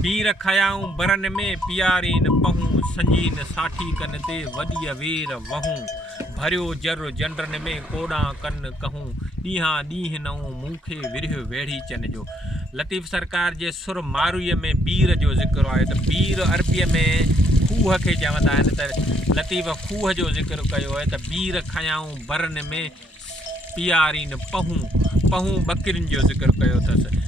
बीर खयाऊं बरन में पियारीन पहूं संजीन साठी कन ते वॾीअ वेर वहूं भरियो जर जंडरन में कोड़ा कन कहूं ॾींहां ॾींहुं नऊं मूंखे विरह वेड़ी चन जो। लतीफ़ सरकार जे सुर मारूईअ में बीर जो ज़िक्र आहे त बीर अरबीअ में खूह के चवंदा आहिनि त लतीफ़ खूह जो ज़िक्र कयो आहे त बीर खयाऊं बरन में पियारीन पहूं पहूं बकरियुनि जो ज़िक्र कयो अथसि।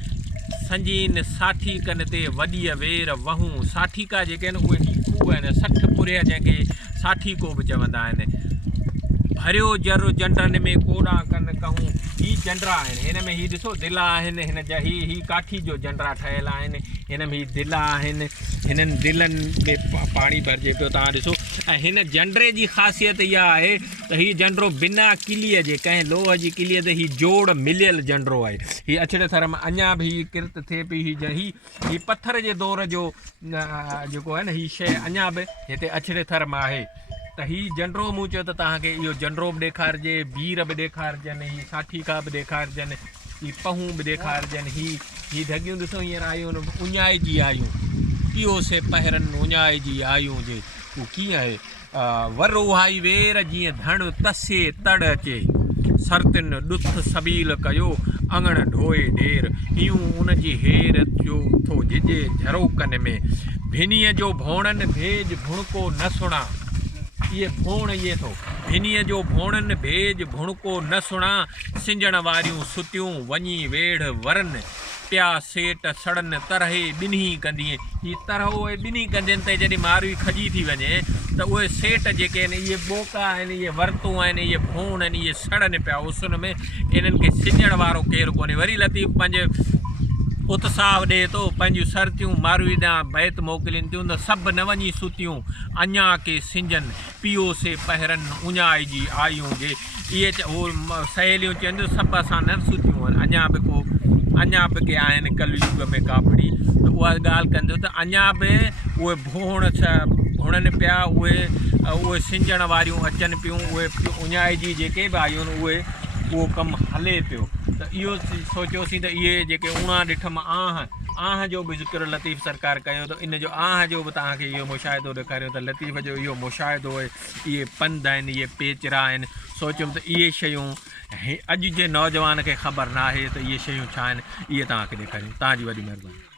संजीन साठी कन ते वॾीअ वेर वहूं साठीका जेके आहिनि उहे खूह आहिनि 60 पुरिया जंहिंखे साठीको बि चवंदा आहिनि। भरियो जर जंडरन में कोड़ा कन कहूं ही जंडरा आहिनि हिन में ही ॾिसो दिला आहिनि हिन जा ही काठी जो जंडरा ठहियल आहिनि हिन में ही दिला आहिनि हिननि दिलनि में पाणी भरिजे पियो तव्हां ॾिसो। ऐं हिन जंडरे जी ख़ासियत इहा आहे त हीउ जंडरो बिना किलीअ जे कंहिं लोह जी किलीअ ते हीउ जोड़ मिलियल जंडरो आहे। हीउ अछड़े थर में अञा बि हीउ किरत थिए पई ही पथर जे दौर जो जेको आहे न हीउ शइ अञा बि हिते अछड़े थर में आहे। त हीउ जंडरो मूं चयो त तव्हांखे इहो जंडरो बि ॾेखारिजे बीर बि ॾेखारिजनि ही साठीका बि ॾेखारिजनि ही पहूं बि ॾेखारिजनि ही ढगियूं ॾिसो हींअर आयूं आहिनि उञाए जी आयूं पियो से पहिरनि उञाए जी आयूं जे हू कीअं आहे वर उहाई वेर जीअं धण तसे तड़ अचे सरतिन ॾुथ सबील कयो अङण ढोए ढेर हीयूं उनजी हेर जो थो जिजे झरोकन में भिनीअ जो भोणनि भेज भुणको न सुणा ये भोण ये थो भिनीअ जो भोणनि भेज भुणको न सुणा सिंजण वारियूं सुतियूं वञी वेढ़ वरनि पिया सेट सड़न तरहे ॿिन्ही कंदियूं ही तरह उहे ॿिन्ही कंदियुनि ते जॾहिं मारवी खजी थी वञे त उहे सेट जेके आहिनि इहे ॿोका आहिनि इहे वरतूं आहिनि इहे भोण आहिनि इहे सड़नि पिया उसन में इन्हनि खे सिंजण वारो केरु कोन्हे। वरी लतीफ़ पंहिंजे उत्साह ॾिए थो पंहिंजूं सरतियूं मारवी ॾांहुं बैत मोकिलीनि थियूं त सभु न वञी सुतियूं अञा के सिंजनि पियो से पहिरनि उञाई जी आयूं जे इहे उहो सहेलियूं चवनि थियूं सभु असां न सुतियूं आहिनि अञा बि के आहिनि कलयुग में कापड़ी त उहा ॻाल्हि कंदो त अञा बि उहे भुणनि पिया उहे सिंजण वारियूं अचनि पियूं उहे उञाई जी जेके बि आयूं आहिनि उहो कमु हले पियो। त इहो सोचियोसीं त इहे जेके उणा ॾिठमि आह जो बि ज़िक्र लतीफ़ सरकार कयो त इन जो आह जो बि तव्हांखे इहो मुशाहिदो ॾेखारियो त लतीफ़ जो इहो मुशाहिदो आहे इहे पंध आहिनि इहे पेचरा आहिनि। सोचियुमि त इहे शयूं अॼु जे नौजवान खे ख़बर न आहे त इहे शयूं छा आहिनि इहे तव्हांखे ॾेखारियूं। तव्हांजी वॾी महिरबानी।